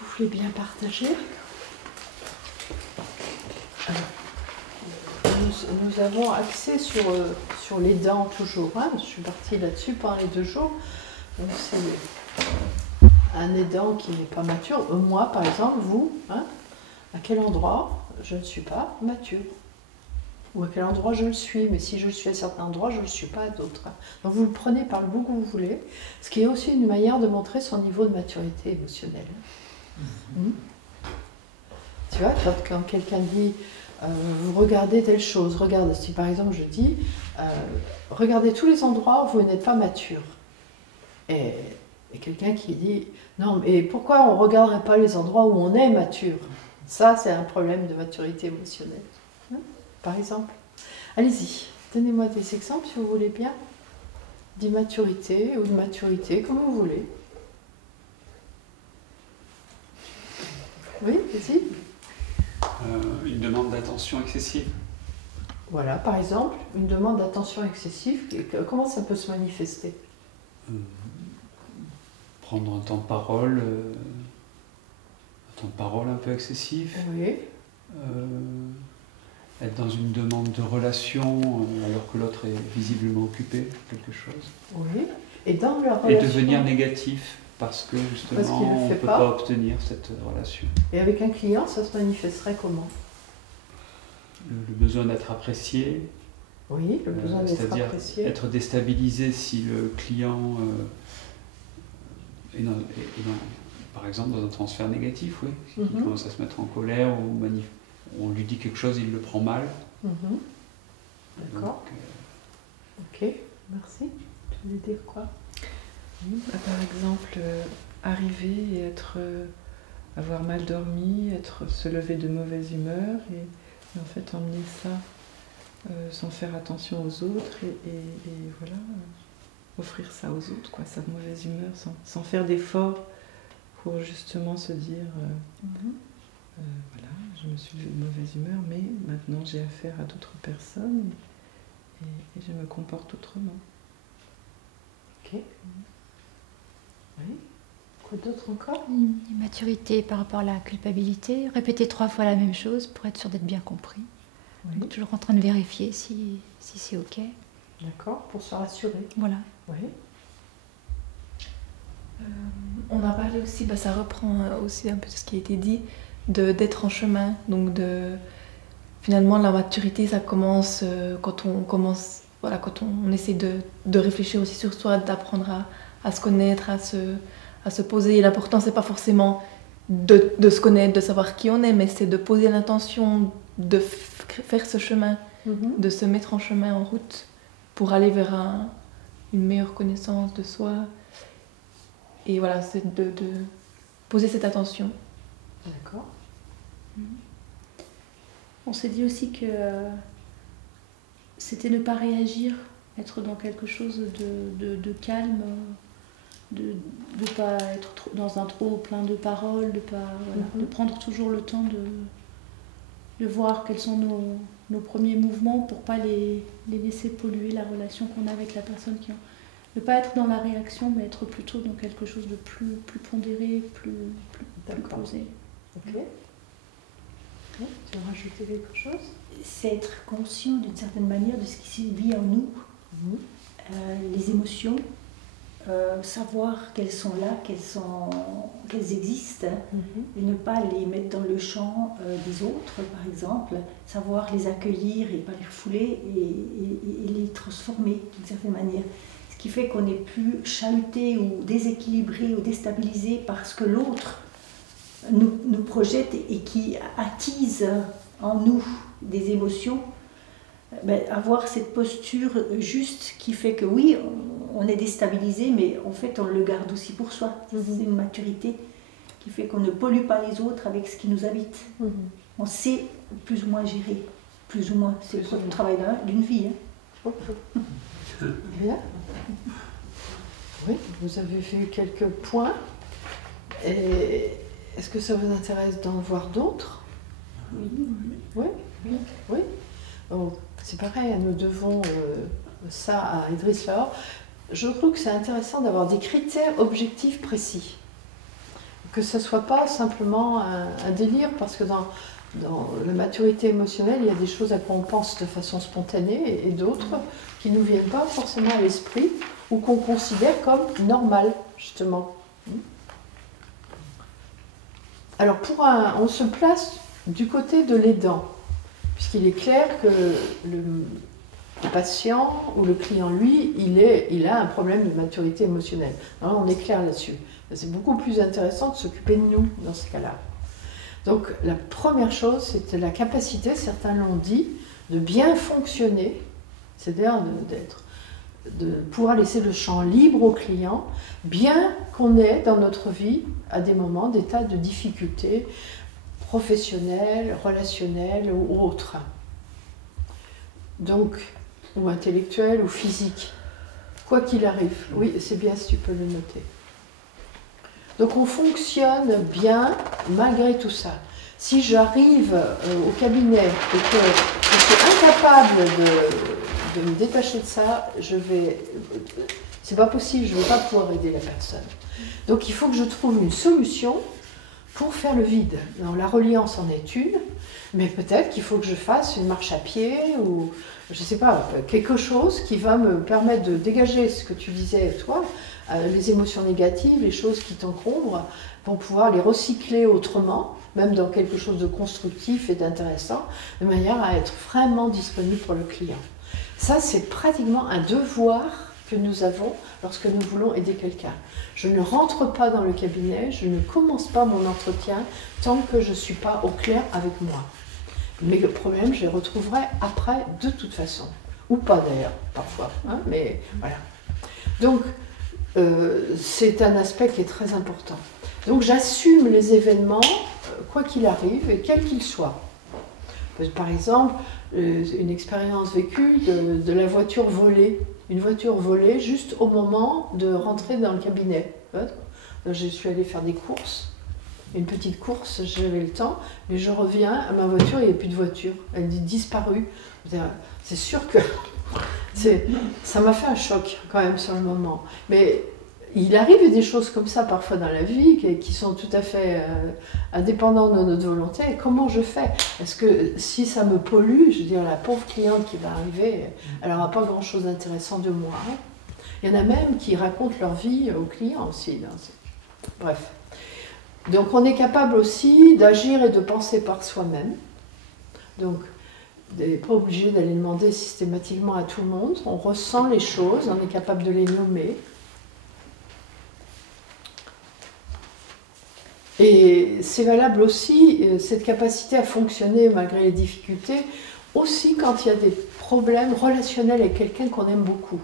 vous voulez bien partager. Nous avons axé sur les dents toujours. Hein. Je suis partie là-dessus pendant les 2 jours. Donc c'est un aidant qui n'est pas mature. Moi, par exemple, vous, hein, à quel endroit je ne suis pas mature? Ou à quel endroit je le suis? Mais si je le suis à certains endroits, je ne le suis pas à d'autres. Hein. Donc vous le prenez par le bout que vous voulez, ce qui est aussi une manière de montrer son niveau de maturité émotionnelle. Tu vois, quand quelqu'un dit vous regardez telle chose, regarde, si par exemple je dis regardez tous les endroits où vous n'êtes pas mature. Et quelqu'un qui dit non, mais pourquoi on ne regarderait pas les endroits où on est mature? Ça, c'est un problème de maturité émotionnelle. Hein, par exemple. Allez-y, donnez-moi des exemples si vous voulez bien. D'immaturité ou de maturité, comme vous voulez. Oui, vas-y. Une demande d'attention excessive. Voilà, par exemple, une demande d'attention excessive, comment ça peut se manifester? Prendre un temps de parole un peu excessif. Oui. Être dans une demande de relation alors que l'autre est visiblement occupé, quelque chose. Oui. Et dans leur relation... Et devenir négatif parce que justement on ne peut pas obtenir cette relation. Et avec un client, ça se manifesterait comment? Le besoin d'être apprécié. Oui, le besoin d'être apprécié. C'est-à-dire être déstabilisé si le client est par exemple dans un transfert négatif, oui. Il commence à se mettre en colère ou on lui dit quelque chose, il le prend mal. D'accord. Ok, merci. Tu voulais dire quoi? Par exemple, arriver et avoir mal dormi, se lever de mauvaise humeur et en fait emmener ça sans faire attention aux autres et voilà, offrir ça aux autres, quoi, sa mauvaise humeur, sans faire d'efforts pour justement se dire voilà, je me suis levée de mauvaise humeur, mais maintenant j'ai affaire à d'autres personnes et je me comporte autrement. Ok. Oui. Quoi d'autre encore? Immaturité par rapport à la culpabilité, répéter 3 fois la même chose pour être sûr d'être bien compris. Oui. Donc, toujours en train de vérifier si c'est ok. D'accord, pour se rassurer. Voilà. Oui. On a parlé aussi, ça reprend aussi un peu ce qui a été dit, d'être en chemin. Donc finalement la maturité ça commence quand on essaie de réfléchir aussi sur soi, d'apprendre à se connaître, à se poser. Et l'important c'est pas forcément de se connaître, de savoir qui on est, mais c'est de poser l'intention de faire ce chemin, de se mettre en chemin, en route pour aller vers une meilleure connaissance de soi. Et voilà, c'est de poser cette attention. D'accord. On s'est dit aussi que c'était ne pas réagir, être dans quelque chose de calme, de pas être dans un trop plein de paroles, de prendre toujours le temps de voir quels sont nos premiers mouvements pour pas les laisser polluer la relation qu'on a avec la personne ne pas être dans la réaction, mais être plutôt dans quelque chose de plus pondéré, plus posé. Ok. Tu veux rajouter quelque chose? C'est être conscient d'une certaine manière de ce qui se vit en nous, les émotions, savoir qu'elles sont là, qu'elles existent, et ne pas les mettre dans le champ des autres, par exemple, savoir les accueillir et pas les refouler et les transformer d'une certaine manière. Ce qui fait qu'on n'est plus chahuté ou déséquilibré ou déstabilisé parce que l'autre nous projette et qui attise en nous des émotions. Avoir cette posture juste qui fait que oui, on est déstabilisé, mais en fait on le garde aussi pour soi. C'est une maturité qui fait qu'on ne pollue pas les autres avec ce qui nous habite. On sait plus ou moins gérer, plus ou moins. C'est le travail d'une vie. Bien. Oui, vous avez vu quelques points. Et est-ce que ça vous intéresse d'en voir d'autres? Oui. Bon, c'est pareil, nous devons ça à Idriss Lahore. Je trouve que c'est intéressant d'avoir des critères objectifs précis. que ce ne soit pas simplement un délire, parce que dans la maturité émotionnelle, il y a des choses à quoi on pense de façon spontanée et d'autres qui ne nous viennent pas forcément à l'esprit ou qu'on considère comme normales, justement. Alors, on se place du côté de l'aidant, puisqu'il est clair que le patient ou le client, lui, il a un problème de maturité émotionnelle. Alors, on est clair là-dessus. C'est beaucoup plus intéressant de s'occuper de nous dans ce cas-là. Donc, la première chose, c'est la capacité, certains l'ont dit, de bien fonctionner, c'est-à-dire de pouvoir laisser le champ libre au client, bien qu'on ait dans notre vie, à des moments, des tas de difficultés professionnelles, relationnelles ou autres. Donc, ou intellectuelles ou physiques. Quoi qu'il arrive. Oui, c'est bien si tu peux le noter. Donc on fonctionne bien malgré tout ça. Si j'arrive au cabinet et que je suis incapable de me détacher de ça, c'est pas possible, je ne vais pas pouvoir aider la personne. Donc il faut que je trouve une solution pour faire le vide. Alors, la reliance en est une, mais peut-être qu'il faut que je fasse une marche à pied ou, je ne sais pas, quelque chose qui va me permettre de dégager ce que tu disais, toi, les émotions négatives, les choses qui t'encombrent, pour pouvoir les recycler autrement, même dans quelque chose de constructif et d'intéressant, de manière à être vraiment disponible pour le client. Ça, c'est pratiquement un devoir que nous avons lorsque nous voulons aider quelqu'un. Je ne rentre pas dans le cabinet, je ne commence pas mon entretien tant que je ne suis pas au clair avec moi. Mais le problème, je les retrouverai après de toute façon. Ou pas d'ailleurs, parfois. Hein, mais voilà. Donc, c'est un aspect qui est très important. Donc, j'assume les événements, quoi qu'il arrive, et quel qu'il soit. Par exemple, une expérience vécue de la voiture volée. Une voiture volée juste au moment de rentrer dans le cabinet. Je suis allée faire des courses. Une petite course, j'avais le temps, mais je reviens à ma voiture, il n'y a plus de voiture. Elle est disparue. C'est sûr que ça m'a fait un choc quand même sur le moment. Mais il arrive des choses comme ça parfois dans la vie qui sont tout à fait indépendantes de notre volonté. Et comment je fais? Parce que si ça me pollue, je veux dire, la pauvre cliente qui va arriver, elle n'aura pas grand-chose d'intéressant de moi. Il y en a même qui racontent leur vie aux clients aussi. Bref. Donc on est capable aussi d'agir et de penser par soi-même. Donc on n'est pas obligé d'aller demander systématiquement à tout le monde. On ressent les choses, on est capable de les nommer. Et c'est valable aussi, cette capacité à fonctionner malgré les difficultés, aussi quand il y a des problèmes relationnels avec quelqu'un qu'on aime beaucoup.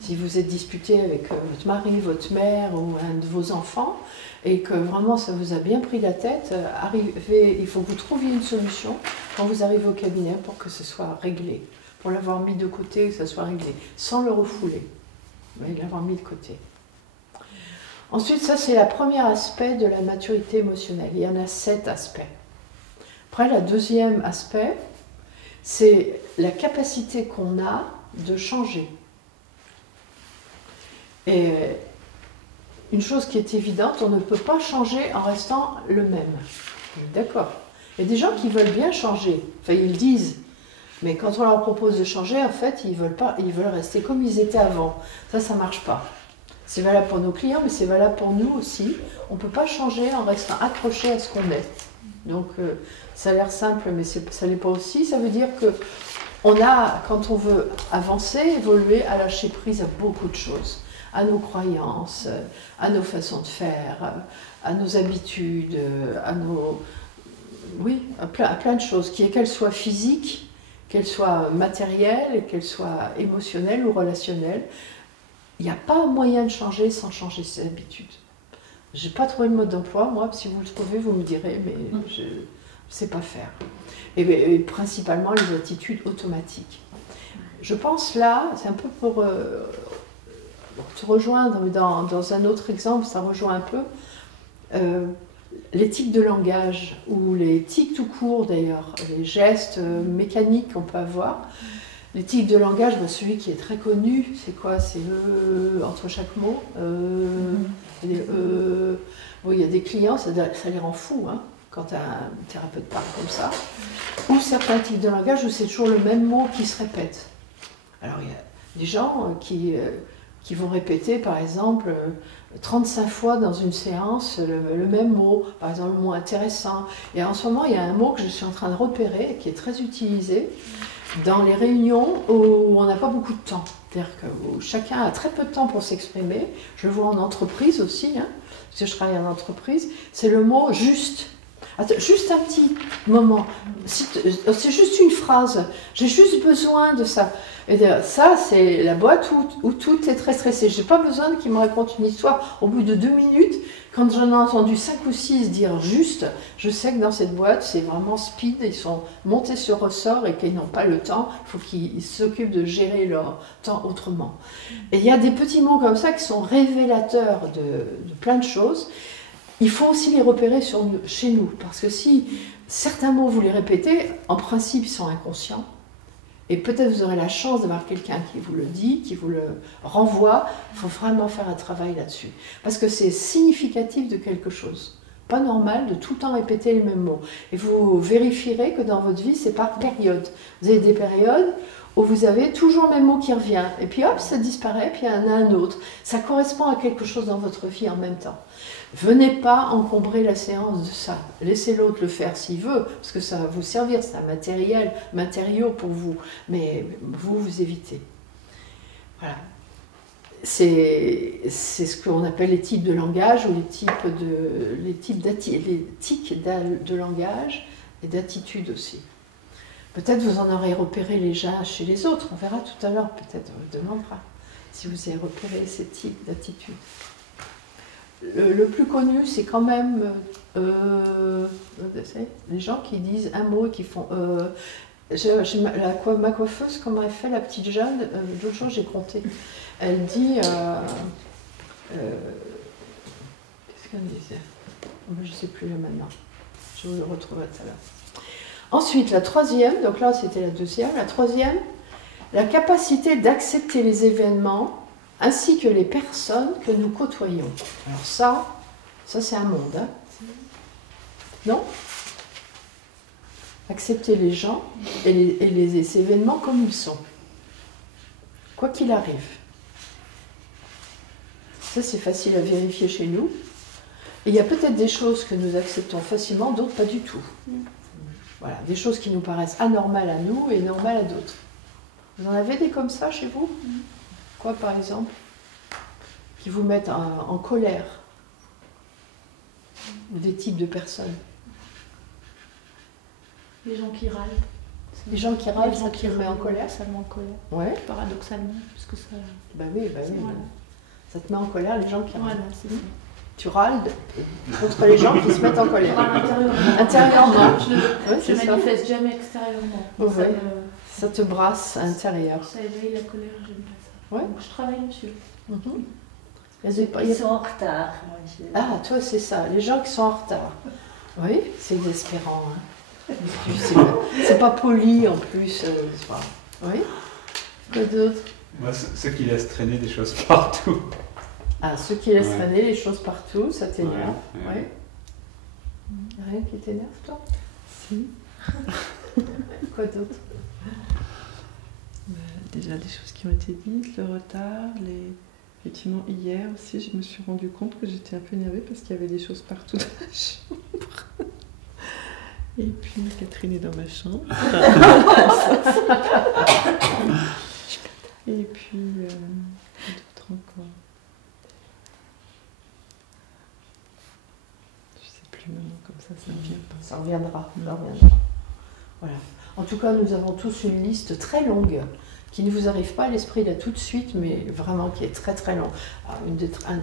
Si vous êtes disputé avec votre mari, votre mère ou un de vos enfants, et que vraiment ça vous a bien pris la tête, il faut que vous trouviez une solution quand vous arrivez au cabinet pour que ce soit réglé, pour l'avoir mis de côté, que ça soit réglé, sans le refouler, mais l'avoir mis de côté. Ensuite, ça c'est le premier aspect de la maturité émotionnelle. Il y en a 7 aspects. Après, le deuxième aspect, c'est la capacité qu'on a de changer. Et une chose qui est évidente, on ne peut pas changer en restant le même. D'accord. Il y a des gens qui veulent bien changer. Enfin, ils le disent. Mais quand on leur propose de changer, en fait, ils veulent pas, ils veulent rester comme ils étaient avant. Ça ne marche pas. C'est valable pour nos clients, mais c'est valable pour nous aussi. On ne peut pas changer en restant accroché à ce qu'on est. Donc, ça a l'air simple, mais ça ne l'est pas aussi. Ça veut dire que quand on veut avancer, évoluer, à lâcher prise à beaucoup de choses. À nos croyances, à nos façons de faire, à nos habitudes, à plein de choses, qu'elles soient physiques, qu'elles soient matérielles, qu'elles soient émotionnelles ou relationnelles. Il n'y a pas moyen de changer sans changer ses habitudes. Je n'ai pas trouvé le mode d'emploi, moi, si vous le trouvez, vous me direz, mais je ne sais pas faire. Et principalement les attitudes automatiques. Je pense là, c'est un peu pour te rejoindre dans un autre exemple, ça rejoint un peu l'éthique de langage, ou les tics tout court d'ailleurs, les gestes mécaniques qu'on peut avoir. Les types de langage, ben, celui qui est très connu, c'est quoi? C'est entre chaque mot. Bon, il y a des clients, ça les rend fous hein, quand un thérapeute parle comme ça. Ou certains types de langage où c'est toujours le même mot qui se répète. Alors il y a des gens qui vont répéter par exemple 35 fois dans une séance le même mot, par exemple le mot intéressant. Et en ce moment, il y a un mot que je suis en train de repérer qui est très utilisé dans les réunions où on n'a pas beaucoup de temps. C'est-à-dire que chacun a très peu de temps pour s'exprimer. Je le vois en entreprise aussi, hein, parce que je travaille en entreprise. C'est le mot juste. Attends, juste un petit moment. C'est juste une phrase. J'ai juste besoin de ça. Et ça, c'est la boîte où tout est très stressé. Je n'ai pas besoin qu'il me raconte une histoire. Au bout de 2 minutes, quand j'en ai entendu 5 ou 6 dire juste, je sais que dans cette boîte, c'est vraiment speed. Ils sont montés sur ressort et qu'ils n'ont pas le temps. Il faut qu'ils s'occupent de gérer leur temps autrement. Et il y a des petits mots comme ça qui sont révélateurs de plein de choses. Il faut aussi les repérer chez nous, parce que si certains mots vous les répétez, en principe ils sont inconscients, et peut-être vous aurez la chance d'avoir quelqu'un qui vous le dit, qui vous le renvoie. Il faut vraiment faire un travail là-dessus, parce que c'est significatif de quelque chose. Pas normal de tout le temps répéter les mêmes mots. Et vous vérifierez que dans votre vie, c'est par période. Vous avez des périodes où vous avez toujours le même mot qui revient, et puis hop, ça disparaît, puis il y en a un autre. Ça correspond à quelque chose dans votre vie en même temps. Venez pas encombrer la séance de ça. Laissez l'autre le faire s'il veut, parce que ça va vous servir, c'est un matériau pour vous. Mais vous évitez. Voilà. C'est ce qu'on appelle les types de langage ou les tics de langage et d'attitude aussi. Peut-être vous en aurez repéré les uns chez les autres. On verra tout à l'heure, peut-être on vous demandera si vous avez repéré ces types d'attitudes. Le plus connu, c'est quand même les gens qui disent un mot et qui font... ma coiffeuse, comment elle fait, la petite Jeanne, l'autre jour j'ai compté. Elle dit... qu'est-ce qu'elle disait? Je ne sais plus là maintenant. Je vous le retrouverai tout à l'heure. Ensuite, la troisième, donc là c'était la deuxième. La troisième, la capacité d'accepter les événements ainsi que les personnes que nous côtoyons. Alors ça c'est un monde. Hein. Non? Accepter les gens et les événements comme ils sont. Quoi qu'il arrive. Ça, c'est facile à vérifier chez nous. Et il y a peut-être des choses que nous acceptons facilement, d'autres pas du tout. Voilà, des choses qui nous paraissent anormales à nous et normales à d'autres. Vous en avez des comme ça chez vous? Quoi, par exemple? Qui vous mettent en colère? Ou des types de personnes? Les gens qui râlent. Les gens qui râlent, ça qui met en colère? Ça me met en colère. Ouais. Paradoxalement, parce que ça... Bah oui. Voilà. Ça te met en colère, les gens qui râlent. Voilà, c'est ça. Tu râles contre les gens qui se mettent en colère. Intérieurement. Je ne manifeste jamais extérieurement. Ouais. Ça te brasse à l'intérieur. Ça éveille la colère, j'aime pas ça. Ouais. Donc je travaille dessus. Ils sont en retard. Ah, toi, c'est ça, les gens qui sont en retard. Oui, c'est exaspérant. Hein. C'est pas poli en plus. Oui. Quoi d'autre? Moi, ceux qui laissent traîner des choses partout. Ah, ceux qui laissent traîner les choses partout, ça t'énerve. Ouais. Rien qui t'énerve, toi? Si. Quoi d'autre? Déjà des choses qui ont été dites, le retard, effectivement hier aussi je me suis rendu compte que j'étais un peu énervée parce qu'il y avait des choses partout dans la chambre. Et puis Catherine est dans ma chambre. Et puis d'autres encore. Je sais plus maintenant comme ça ne vient pas. Ça reviendra. Voilà. En tout cas, nous avons tous une liste très longue qui ne vous arrive pas à l'esprit là tout de suite, mais vraiment qui est très très long. Un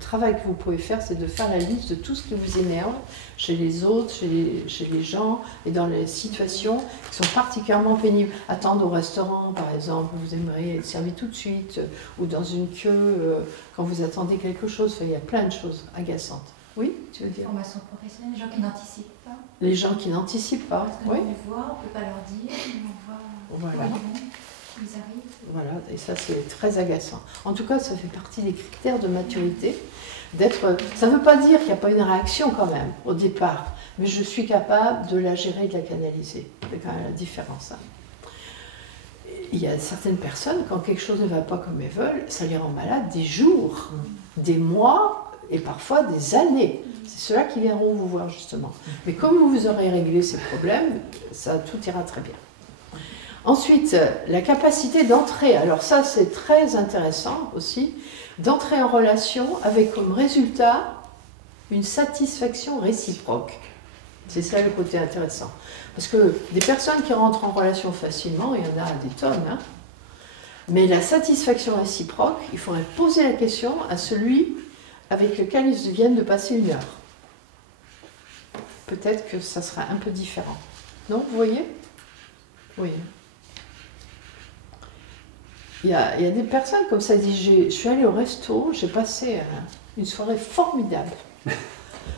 travail que vous pouvez faire, c'est de faire la liste de tout ce qui vous énerve chez les autres, chez les gens et dans les situations qui sont particulièrement pénibles. Attendre au restaurant, par exemple, vous aimeriez être servi tout de suite, ou dans une queue, quand vous attendez quelque chose. Enfin, il y a plein de choses agaçantes. Oui, tu veux dire? Formation professionnelle, les gens qui n'anticipent pas. Les gens qui n'anticipent pas, Parce qu'on les voit, on ne peut pas leur dire, on voit... Voilà. vous arrive. Voilà, et ça c'est très agaçant. En tout cas, ça fait partie des critères de maturité. Ça ne veut pas dire qu'il n'y a pas une réaction quand même au départ, mais je suis capable de la gérer et de la canaliser. C'est quand même la différence. Il y a certaines personnes, quand quelque chose ne va pas comme elles veulent, ça les rend malades des jours, des mois et parfois des années. C'est ceux-là qui viendront vous voir justement. Mais comme vous aurez réglé ces problèmes, tout ira très bien. Ensuite, la capacité d'entrer. Alors ça, c'est très intéressant aussi, d'entrer en relation avec comme résultat une satisfaction réciproque. C'est ça le côté intéressant. Parce que des personnes qui rentrent en relation facilement, il y en a des tonnes, hein, mais la satisfaction réciproque, il faudrait poser la question à celui avec lequel ils viennent de passer une heure. Peut-être que ça sera un peu différent. Non, vous voyez? Oui. Il y a des personnes comme ça, je suis allée au resto, j'ai passé une soirée formidable.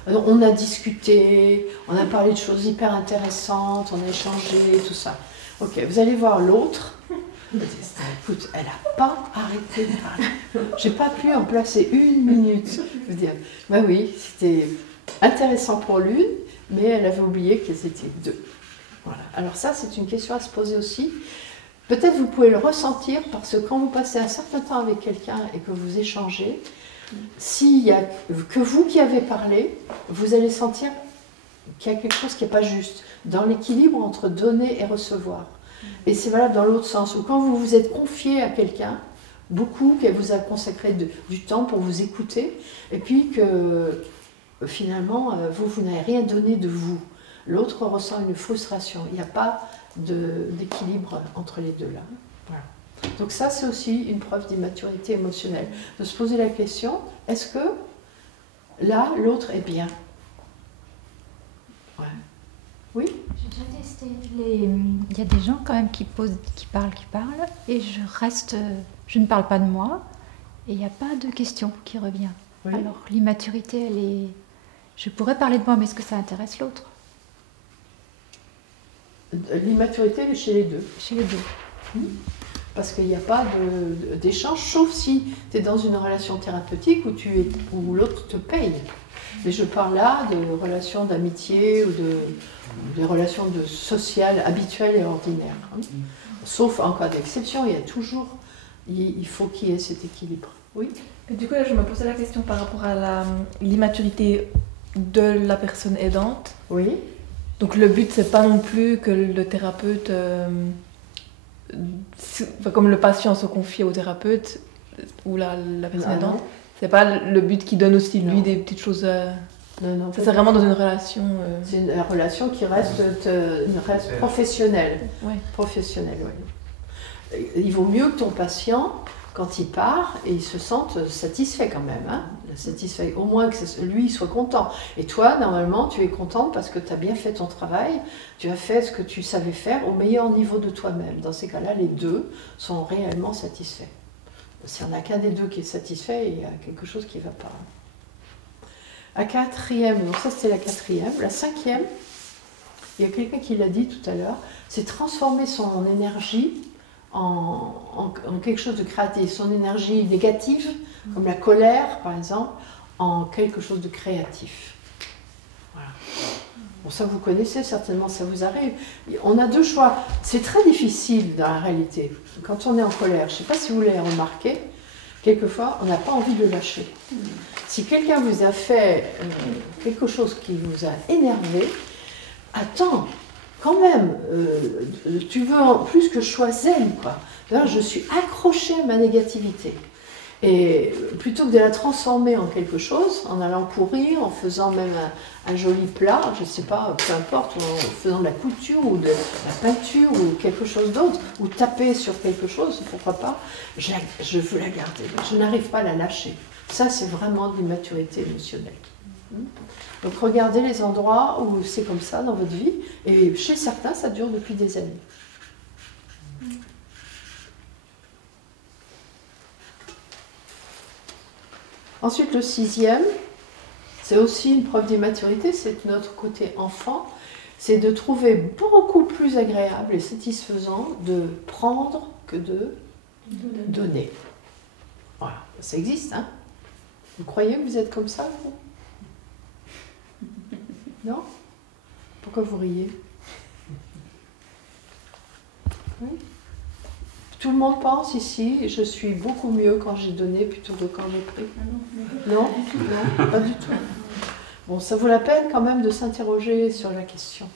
Alors, on a discuté, on a parlé de choses hyper intéressantes, on a échangé, tout ça. Ok, vous allez voir l'autre. Écoute, elle n'a pas arrêté de parler. J'ai pas pu en placer une minute. Je veux dire, bah oui, c'était intéressant pour l'une, mais elle avait oublié qu'elles étaient deux. Voilà. Alors ça, c'est une question à se poser aussi. Peut-être vous pouvez le ressentir parce que quand vous passez un certain temps avec quelqu'un et que vous échangez, s'il n'y a que vous qui avez parlé, vous allez sentir qu'il y a quelque chose qui n'est pas juste dans l'équilibre entre donner et recevoir. Et c'est valable dans l'autre sens, où quand vous vous êtes confié à quelqu'un, beaucoup, qu'elle vous a consacré du temps pour vous écouter, et puis que finalement, vous n'avez rien donné de vous. L'autre ressent une frustration. Il n'y a pas d'équilibre entre les deux là. Voilà. Donc ça, c'est aussi une preuve d'immaturité émotionnelle. De se poser la question, est-ce que là, l'autre est bien? Ouais. Oui? J'ai déjà testé. Il y a des gens quand même qui parlent, et je ne parle pas de moi, et il n'y a pas de question qui revient. Oui. Alors l'immaturité, elle est... Je pourrais parler de moi, mais est-ce que ça intéresse l'autre? L'immaturité, elle est chez les deux. Chez les deux. Parce qu'il n'y a pas d'échange, sauf si tu es dans une relation thérapeutique où l'autre te paye. Mais je parle là de relations d'amitié ou des relations sociales habituelles et ordinaires. Sauf en cas d'exception, il faut qu'il y ait cet équilibre. Oui. Et du coup, là, je me posais la question par rapport à l'immaturité de la personne aidante. Oui. Donc le but, c'est pas non plus que le thérapeute, comme le patient se confie au thérapeute ou la personne aidante, c'est pas le but qui donne aussi lui des petites choses. Non, ça c'est vraiment dans une relation. C'est une relation qui reste professionnelle. Ouais. Professionnelle, oui. Il vaut mieux que ton patient, quand il part, et il se sente satisfait quand même. Hein, satisfait, au moins que lui soit content. Et toi, normalement, tu es contente parce que tu as bien fait ton travail, tu as fait ce que tu savais faire au meilleur niveau de toi-même. Dans ces cas-là, les deux sont réellement satisfaits. S'il n'y en a qu'un des deux qui est satisfait, il y a quelque chose qui ne va pas. La quatrième, donc ça c'était la quatrième. La cinquième, il y a quelqu'un qui l'a dit tout à l'heure, c'est transformer son énergie en quelque chose de créatif, son énergie négative, comme la colère par exemple, en quelque chose de créatif. Voilà. Bon, ça vous connaissez certainement, ça vous arrive. On a deux choix. C'est très difficile dans la réalité. Quand on est en colère, je ne sais pas si vous l'avez remarqué, quelquefois on n'a pas envie de lâcher. Si quelqu'un vous a fait quelque chose qui vous a énervé, attends, quand même, tu veux plus que je sois zen, quoi. Là, je suis accrochée à ma négativité. Et plutôt que de la transformer en quelque chose, en allant courir, en faisant même un joli plat, je ne sais pas, peu importe, en faisant de la couture ou de la peinture ou quelque chose d'autre, ou taper sur quelque chose, pourquoi pas, je veux la garder. Je n'arrive pas à la lâcher. Ça, c'est vraiment de l'immaturité émotionnelle. Donc regardez les endroits où c'est comme ça dans votre vie, et chez certains, ça dure depuis des années. Ensuite, le sixième, c'est aussi une preuve d'immaturité, c'est notre côté enfant, c'est de trouver beaucoup plus agréable et satisfaisant de prendre que de donner. Voilà, ça existe, hein? Vous croyez que vous êtes comme ça, vous? Non? Pourquoi vous riez? Oui? Tout le monde pense ici, je suis beaucoup mieux quand j'ai donné plutôt que quand j'ai pris. Non, non, pas du tout. Bon, ça vaut la peine quand même de s'interroger sur la question.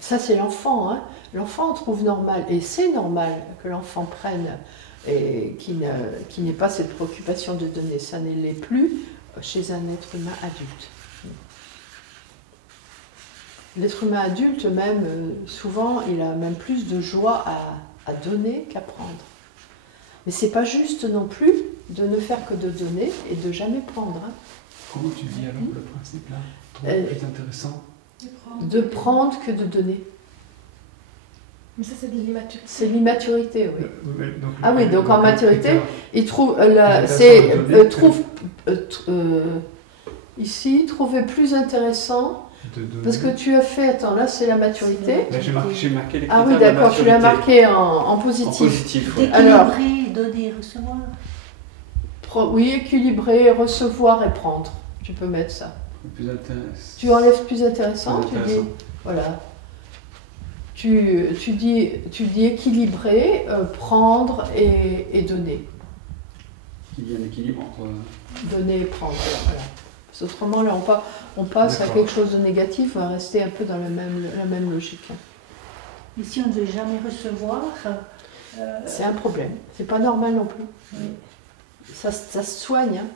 Ça, c'est l'enfant, hein. L'enfant trouve normal, et c'est normal que l'enfant prenne et qu'il n'ait pas cette préoccupation de donner. Ça ne l'est plus chez un être humain adulte. L'être humain adulte, même, souvent, il a même plus de joie à donner qu'à prendre. Mais c'est pas juste non plus de ne faire que de donner et de jamais prendre. Hein. Comment tu dis alors le principe là est intéressant? De prendre que de donner. Mais ça, c'est de l'immaturité. C'est l'immaturité, oui. Donc, Ah oui, donc en maturité, il trouve, ici, trouver plus intéressant. Parce que tu as fait, attends, là c'est la maturité. Là, j'ai marqué les Ah critères oui, de d'accord, tu l'as maturité. marqué en positif. En positif, ouais. D'équilibrer, donner, recevoir. Oui, équilibrer, recevoir et prendre. Tu peux mettre ça. Plus intéressant. Tu enlèves plus intéressant, Plus tu dis, intéressant. voilà. Tu dis équilibrer, prendre et donner. Il y a un équilibre entre... Donner et prendre, voilà. Parce autrement, là, on passe à quelque chose de négatif, on va rester un peu dans la même logique. Et si on ne veut jamais recevoir, c'est un problème. C'est pas normal non plus. Oui. Ça se soigne, hein.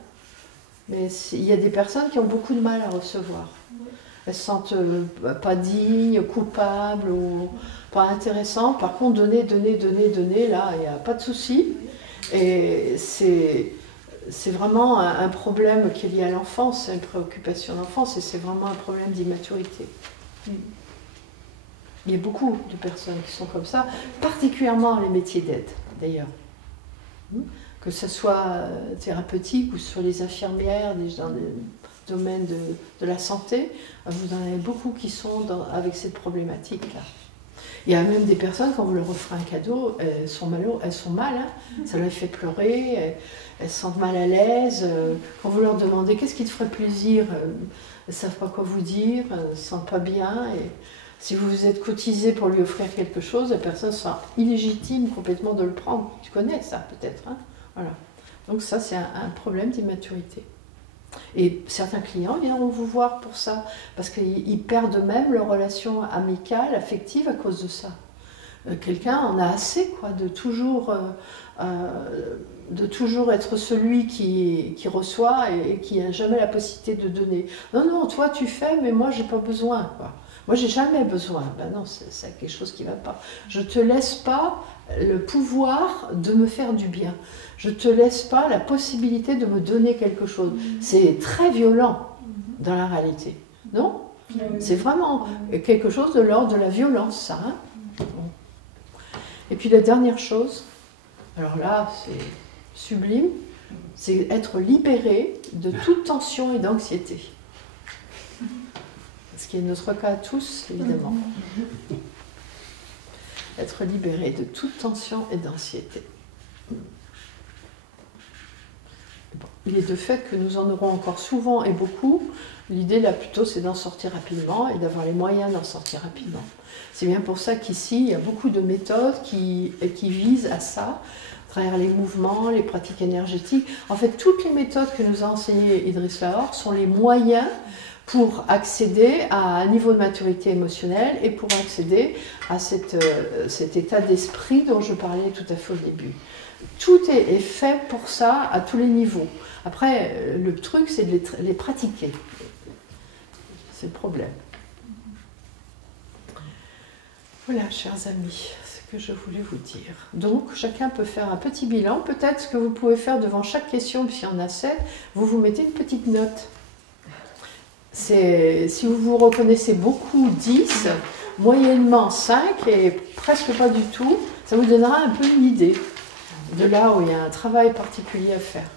Mais il y a des personnes qui ont beaucoup de mal à recevoir. Elles se sentent pas dignes, coupables ou pas intéressantes. Par contre, donner, là, il n'y a pas de souci. Et c'est vraiment un problème qui est lié à l'enfance, c'est une préoccupation d'enfance et c'est vraiment un problème d'immaturité. Il y a beaucoup de personnes qui sont comme ça, particulièrement les métiers d'aide, d'ailleurs. Que ce soit thérapeutique ou sur les infirmières, dans le domaine de la santé, vous en avez beaucoup qui sont avec cette problématique-là. Il y a même des personnes, quand vous leur offrez un cadeau, elles sont mal, hein. Ça leur fait pleurer, elles se sentent mal à l'aise. Quand vous leur demandez qu'est-ce qui te ferait plaisir, elles ne savent pas quoi vous dire, elles ne se sentent pas bien. Et si vous vous êtes cotisé pour lui offrir quelque chose, la personne sera illégitime complètement de le prendre. Tu connais ça peut-être, hein? Voilà. Donc ça, c'est un problème d'immaturité. Et certains clients viendront vous voir pour ça, parce qu'ils perdent même leur relation amicale, affective à cause de ça. Quelqu'un en a assez, quoi, de toujours être celui qui reçoit et qui n'a jamais la possibilité de donner. Non, non, toi tu fais, mais moi j'ai pas besoin, quoi. Moi j'ai jamais besoin. Ben non, c'est quelque chose qui ne va pas. Je ne te laisse pas le pouvoir de me faire du bien. Je ne te laisse pas la possibilité de me donner quelque chose. C'est très violent dans la réalité. Non? C'est vraiment quelque chose de l'ordre de la violence, ça. Hein? Et puis la dernière chose, alors là, c'est sublime, c'est être libéré de toute tension et d'anxiété. Ce qui est notre cas à tous, évidemment. Être libéré de toute tension et d'anxiété. Bon, il est de fait que nous en aurons encore souvent et beaucoup. L'idée là plutôt c'est d'en sortir rapidement et d'avoir les moyens d'en sortir rapidement. C'est bien pour ça qu'ici il y a beaucoup de méthodes qui visent à ça, à travers les mouvements, les pratiques énergétiques. En fait, toutes les méthodes que nous a enseignées Idriss Lahore sont les moyens pour accéder à un niveau de maturité émotionnelle et pour accéder à cet état d'esprit dont je parlais tout à fait au début. Tout est fait pour ça à tous les niveaux. Après, le truc, c'est de les pratiquer. C'est le problème. Voilà, chers amis, ce que je voulais vous dire. Donc, chacun peut faire un petit bilan. Peut-être ce que vous pouvez faire devant chaque question, s'il y en a 7, vous mettez une petite note. Si vous vous reconnaissez beaucoup, 10, moyennement 5 et presque pas du tout, ça vous donnera un peu une idée de là où il y a un travail particulier à faire.